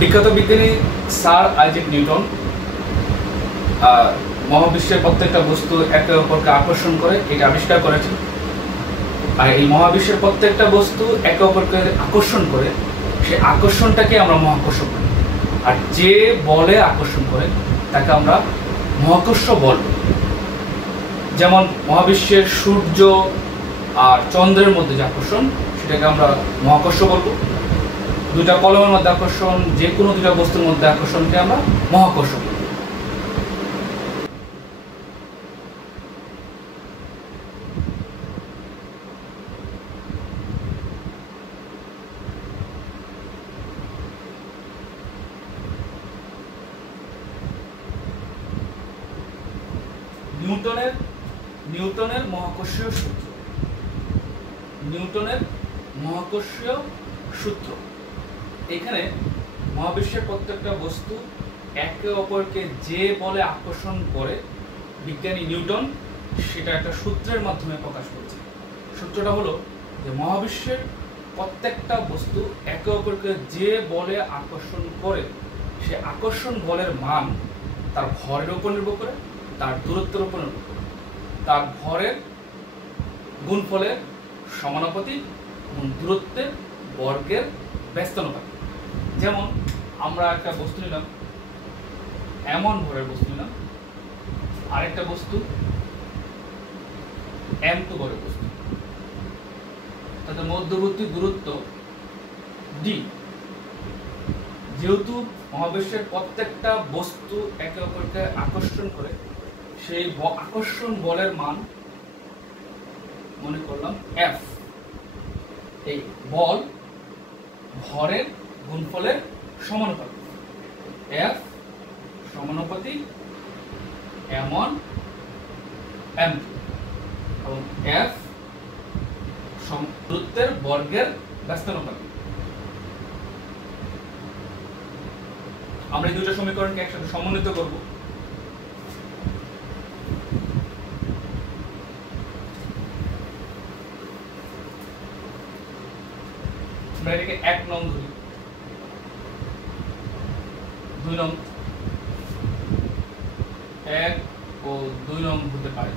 বিখ্যাত বিজ্ঞানী sir Isaac Newton মহাবিশ্বের প্রত্যেকটা বস্তু একে অপরকে আকর্ষণ করে এটা আবিষ্কার করেছেন। আর এই মহাবিশ্বের প্রত্যেকটা বস্তু একে অপরকে আকর্ষণ করে, সেই আকর্ষণটাকে আমরা মহাকর্ষ বলি। আর যে বলে আকর্ষণ করে তাকে আমরা মহাকর্ষ বল। যেমন মহাবিশ্বের সূর্য আর চন্দ্রের মধ্যে যে আকর্ষণ সেটাকে আমরা মহাকর্ষ বলবো। দুইটা কলমের মধ্যে আকর্ষণ, যে কোনো দুইটা বস্তুর মধ্যে আকর্ষণকে আমরা মহাকর্ষ বলবো। নিউটনের মহাকর্ষীয় সূত্র। নিউটনের মহাকর্ষীয় সূত্র। এখানে মহাবিশ্বের প্রত্যেকটা বস্তু একে অপরকে যে বলে আকর্ষণ করে বিজ্ঞানী নিউটন সেটা একটা সূত্রের মাধ্যমে প্রকাশ করেছে। সূত্রটা হলো যে মহাবিশ্বের প্রত্যেকটা বস্তু একে অপরকে যে বলে আকর্ষণ করে সে আকর্ষণ বলের মান তার ভরের উপর নির্ভর করে, তার দূরত্বের উপর নির্ভর করে, তার ভরের গুণফলের সমানুপাতিক এবং দূরত্বের বর্গের ব্যস্তানুপাতিক। যেমন আমরা একটা বস্তু নিলাম, এমন ভরের বস্তু নিলাম, আরেকটা বস্তু m2 ভরের বস্তু, তাদের মধ্যবর্তী দূরত্ব d। যেহেতু মহাবিশ্বের প্রত্যেকটা বস্তু একে অপরকে আকর্ষণ করে, সেই আকর্ষণ বলের মান মনে করলাম F। এই বল ভরের গুণফলের সমানুপাতিক, F সমানুপাতিক m1 m2 এবং F দূরত্বের বর্গের ব্যস্তানুপাতিক। আমরা এই দুটো সমীকরণকে একসাথে সমন্বিত করব। আমরা এটাকে 1 নং ধরি, 2 নং, 1 ও 2 নং হতে পারে।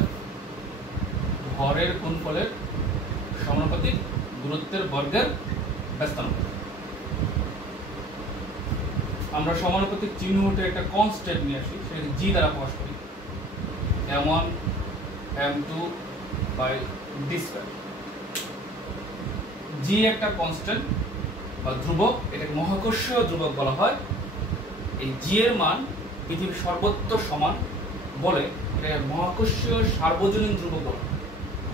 F ভরের গুণফলের সমানুপাতিক দূরত্বের বর্গের ব্যস্তানুপাতিক। আমরা সমানুপাতিক চিহ্নতে একটা কনস্ট্যান্ট নিয়ে আসি, সেটাকে জি দ্বারা প্রকাশ করি, m1 m2 by d square. জি একটা কনস্ট্যান্ট বা ধ্রুবক, এটাকে মহাকর্ষীয় ধ্রুবক বলা হয়। এই জি এর মান পৃথিবীর সর্বত্র সমান বলে এটা মহাকর্ষীয় সার্বজনীন ধ্রুবক বলা হয়।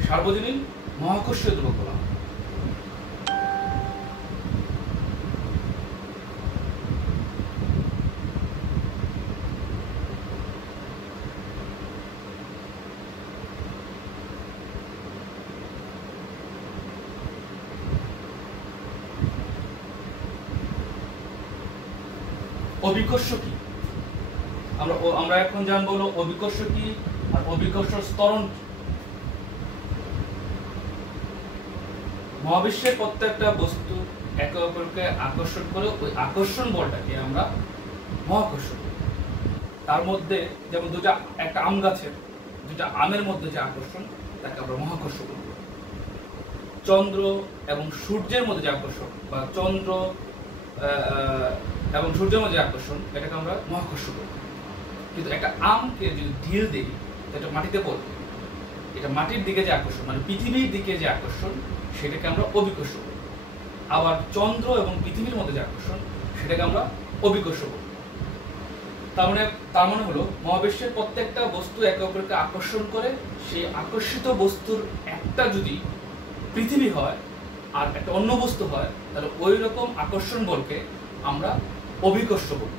সার্বজনীন মহাকর্ষীয় ধ্রুবক বলা হয়। অভিকর্ষ কি? আমরা এখন জানবো হলো অভিকর্ষ কি আর অভিকর্ষ ত্বরণ কি। মহাবিশ্বের প্রত্যেকটা বস্তু একে অপরকে আকর্ষণ করে, ওই আকর্ষণ বলটাকে আমরা মহাকর্ষ বলি। তার মধ্যে যেমন একটা আম গাছের দুটা আমের মধ্যে যে আকর্ষণ তাকে আমরা মহাকর্ষ বলি। চন্দ্র এবং সূর্যের মধ্যে যে আকর্ষণ বা চন্দ্র এবং সূর্যের মধ্যে আকর্ষণ এটাকে আমরা মহাকর্ষ বলি। কিন্তু একটা আমকে যদি ঢিল দিই এটা মাটিতে পড়বে, এটা মাটির দিকে যে আকর্ষণ মানে পৃথিবীর দিকে যে আকর্ষণ সেটাকে আমরা অভিকর্ষ বলি। আবার চন্দ্র এবং পৃথিবীর মধ্যে যে আকর্ষণ সেটাকে আমরা অভিকর্ষ বলি। তার মানে হলো মহাবিশ্বের প্রত্যেকটা বস্তু একে অপরকে আকর্ষণ করে, সেই আকর্ষিত বস্তুর একটা যদি পৃথিবী হয় আর একটা অন্য বস্তু হয় তাহলে ওই রকম আকর্ষণ বলকে আমরা অভিকর্ষ বলব।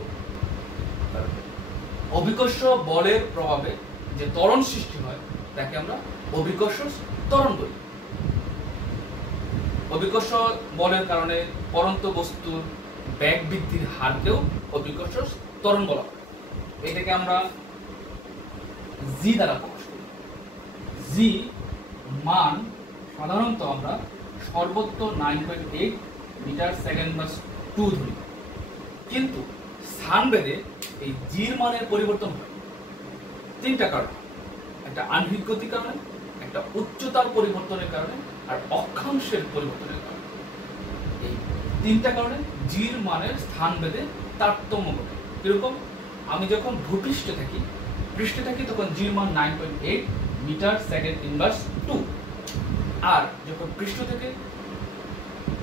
অভিকর্ষ বলের প্রভাবে যে ত্বরণ সৃষ্টি হয় তাকে আমরা অভিকর্ষ ত্বরণ বলি। অভিকর্ষ বলের কারণে পরন্ত বস্তুর বেগ বৃদ্ধির হারকেও অভিকর্ষ ত্বরণ বলা হয়। এটাকে আমরা জি দ্বারা প্রকাশ করি। জি মান সাধারণত আমরা সর্বোচ্চ 9.8 মিটার সেকেন্ড বা 2 ধরি, কিন্তু স্থানভেদে এই জির মানের পরিবর্তন হয় তিনটা কারণ। একটা আণবিক গতির কারণে, একটা উচ্চতার পরিবর্তনের কারণে, আর অক্ষাংশের পরিবর্তনের কারণে। এই তিনটা কারণে জির মানের স্থানভেদে তারতম্য ঘটে। কিরকম? আমি যখন ভূপৃষ্ঠে থাকি তখন জির মান 9.8 মিটার সেকেন্ড ইনভার্স 2, আর যখন পৃষ্ঠ থেকে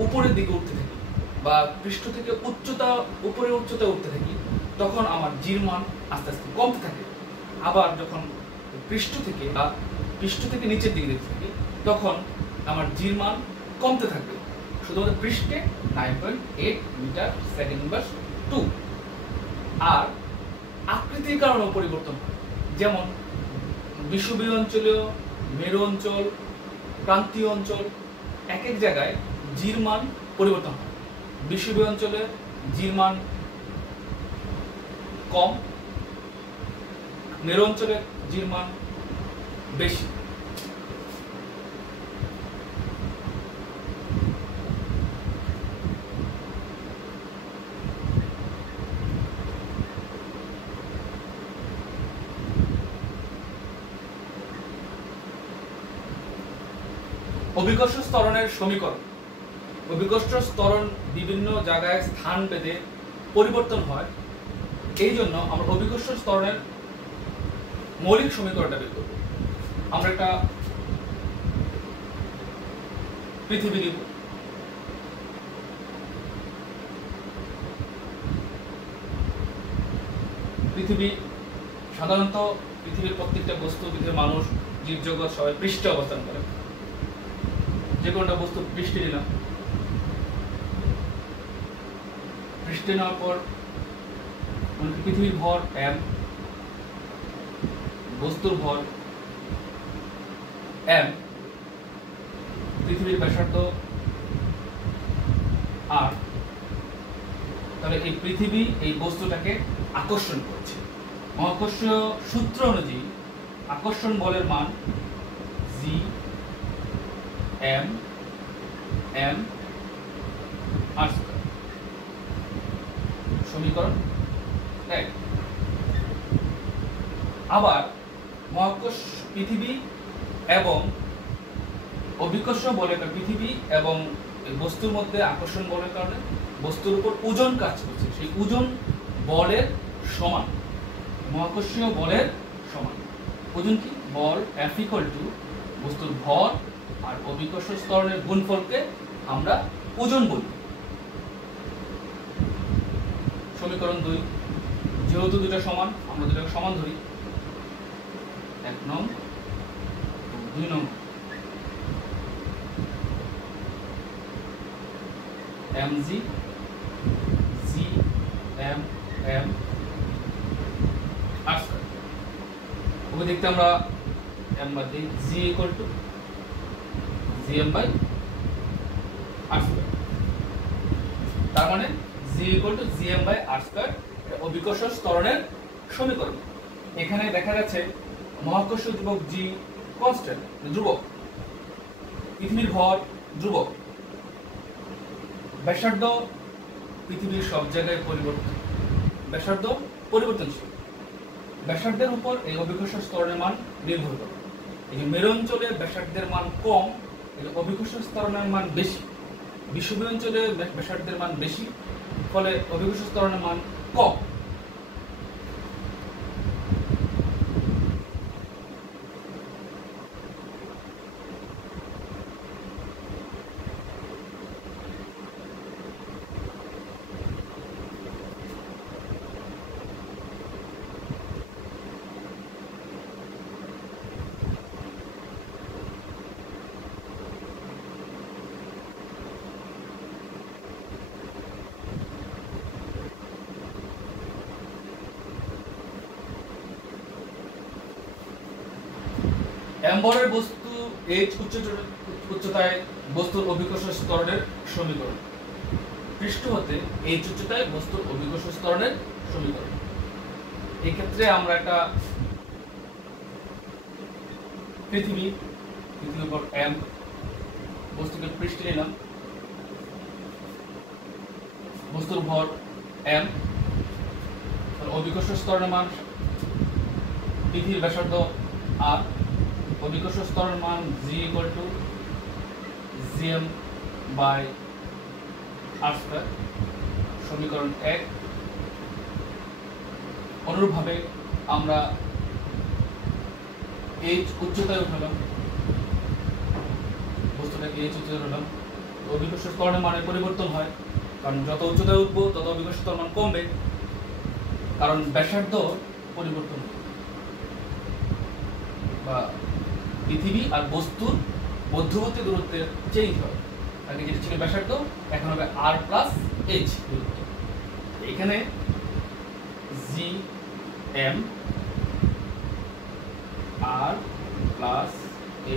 উপরের দিকে উঠতে থাকি বা পৃষ্ঠ থেকে উপরের উচ্চতায় উঠতে থাকি তখন আমার জির মান আস্তে আস্তে কমতে থাকে। আবার যখন পৃষ্ঠ থেকে নিচের দিকে দেখতে থাকি তখন আমার জির মান কমতে থাকবে। শুধুমাত্র পৃষ্ঠে 9.8 মিটার সেকেন্ড ইনভার্স 2। আর আকৃতির কারণেও পরিবর্তন হয়, যেমন বিষুবীয় অঞ্চলীয়, মেরু অঞ্চল, প্রান্তীয় অঞ্চল, এক এক জায়গায় জির মান পরিবর্তন হয়। বিষুবীয় অঞ্চলে জির মান কম, মেরু অঞ্চলে জির মান বেশি। অভিকর্ষ ত্বরণের সমীকরণ। অভিকর্ষ ত্বরণ বিভিন্ন জায়গায় স্থান ভেদে পরিবর্তন হয়, এই জন্য আমরা অভিকর্ষ ত্বরণের মৌলিক সমীকরণটা বের করব। আমরা একটা পৃথিবী নিব, পৃথিবী সাধারণত পৃথিবীর প্রত্যেকটা বস্তু, পৃথিবীর মানুষ, জীবজগৎ সবাই পৃষ্ঠে অবস্থান করে। যে কোনটা বস্তু পৃষ্ঠে নিলাম, পৃষ্ঠে নেওয়ার পর পৃথিবীর ভর m, বস্তুর ভর m, পৃথিবীর ব্যাসার্ধ r। তাহলে এই পৃথিবী এই বস্তুটাকে আকর্ষণ করছে। মহাকর্ষীয় সূত্র অনুযায়ী আকর্ষণ বলের মান g m m r square. সমীকরণ 1। আবার মহাকর্ষ পৃথিবী এবং অভিকর্ষ বলের পৃথিবী এবং বস্তুর মধ্যে আকর্ষণ বলের কারণে বস্তুর উপর ওজন কাজ করছে, সেই ওজন বলের সমান, মহাকর্ষীয় বলের সমান। ওজন কি? বল F = বস্তুর ভর আর অভিকর্ষ ত্বরণের গুণফলকে আমরা ওজন বলি। সমীকরণ 2। যেহেতু দুটো সমান, আমরা দুটোকে সমান ধরি, 1 নং 2 নং। mg g m m r square. Okay দেখতে আমরা m বাদ দিই, g = gm/r স্কয়ার। তার মানে g = gm/r স্কয়ার অভিকর্ষ ত্বরণের সমীকরণ। এখানে দেখা যাচ্ছে মহাকর্ষ ধ্রুবক g কনস্ট্যান্ট, ধ্রুবক। পৃথিবীর ভর ধ্রুবক। ব্যাসার্ধ পৃথিবীর সব জায়গায় ব্যাসার্ধ পরিবর্তনশীল। ব্যাসার্ধের উপর এই অভিকর্ষ ত্বরণের মান নির্ভর করে। এই যে মেরু অঞ্চলে ব্যাসার্ধের মান কম, এই অভিকর্ষ ত্বরণের মান বেশি। বিষুবীয় অঞ্চলে ব্যাসার্ধের মান বেশি, ফলে অভিকর্ষ ত্বরণের মান কম। এম্বরের বস্তু h উচ্চতায় বস্তুর অভিকর্ষ ত্বরণের সমীকরণ। পৃষ্ঠ হতে h উচ্চতায় বস্তুর অভিকর্ষ ত্বরণের সমীকরণ। এই ক্ষেত্রে আমরা একটা পৃথিবী পৃথিবীর উপর m, বস্তুকে পৃষ্ঠে নিলাম, বস্তুর ভর m, অভিকর্ষ স্তরণের মান পৃথিবীর ব্যাসার্ধ r, অভিকর্ষ স্তরণের মান g = gm by r², সমীকরণ 1। অনুরূপভাবে আমরা h উচ্চতায় উঠালাম, বস্তুটাকে h উচ্চতায় উঠালাম, অভিকর্ষ স্তরণের মানের পরিবর্তন হয়, কারণ যত উচ্চতায় উঠবো তত অভিকর্ষ স্তরণ মান কমবে, কারণ ব্যাসার্ধ পরিবর্তন বা পৃথিবী আর বস্তুর মধ্যবর্তী দূরত্বের চেঞ্জ হয়। আগে যেটা ছিল ব্যাসার্ধ, এখন হবে r + h দূরত্ব। এখানে gm r + h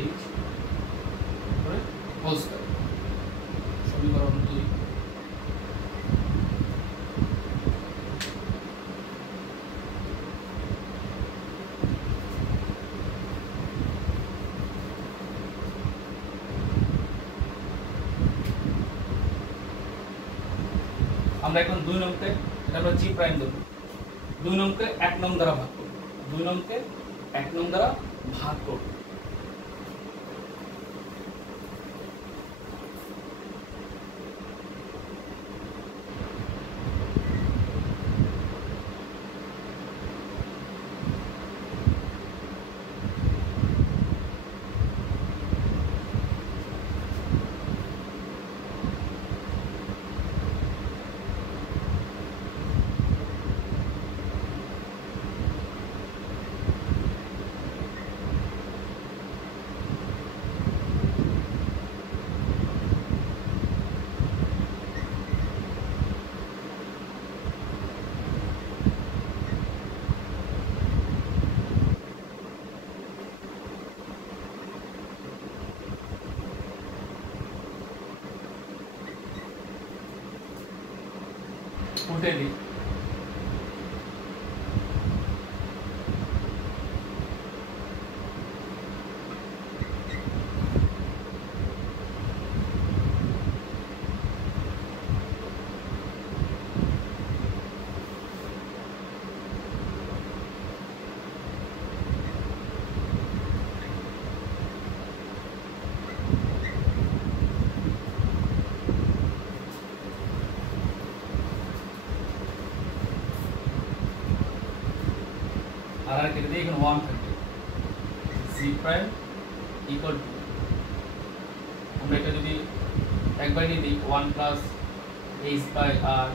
whole square, সমীকরণ 2। আমরা এখন 2 নংকে, এটা আমরা জি প্রাইম দেব, 2 নংকে 1 নং দ্বারা ভাগ করব, 2 নংকে 1 নং দ্বারা ভাগ করব। উল্টে দিই, আর কেটে দিয়ে এখানে 1 থাকবে, g প্রাইম = আমরা এটা যদি একবার নিয়ে দিই 1 + h/r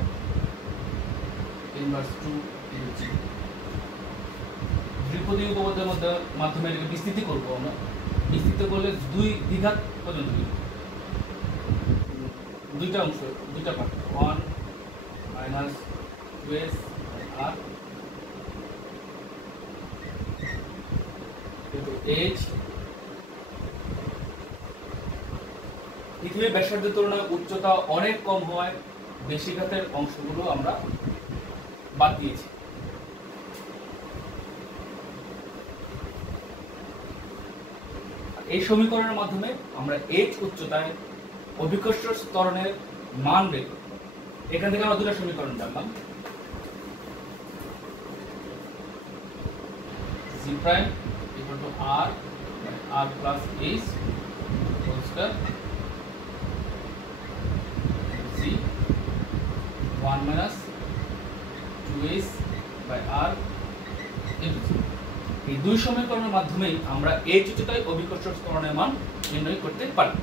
ইনভার্স 2 × g। দ্বিপদী উপপাদ্যের মাধ্যমে এটাকে বিস্তৃত করব। আমরা বিস্তৃত করলে 2 দ্বিঘাত পর্যন্ত লিখব, দুইটা অংশ, দুইটা পার্ট, 1 - 2h/r h। পৃথিবীর ব্যাসার্ধের তুলনায় উচ্চতা অনেক কম হওয়ায় বেশি ঘাতের অংশগুলো আমরা বাদ দিয়েছি। এই সমীকরণের মাধ্যমে আমরা h উচ্চতায় অভিকর্ষ ত্বরণের মান বের করব। এখান থেকে আমরা দুটো সমীকরণ জানলাম, g prime = r + h whole square, g 1 - 2h/r × g। এই দুই সমীকরণের মাধ্যমে আমরা h উচ্চতায় অভিকর্ষ ত্বরণের মান নির্ণয় করতে পারি।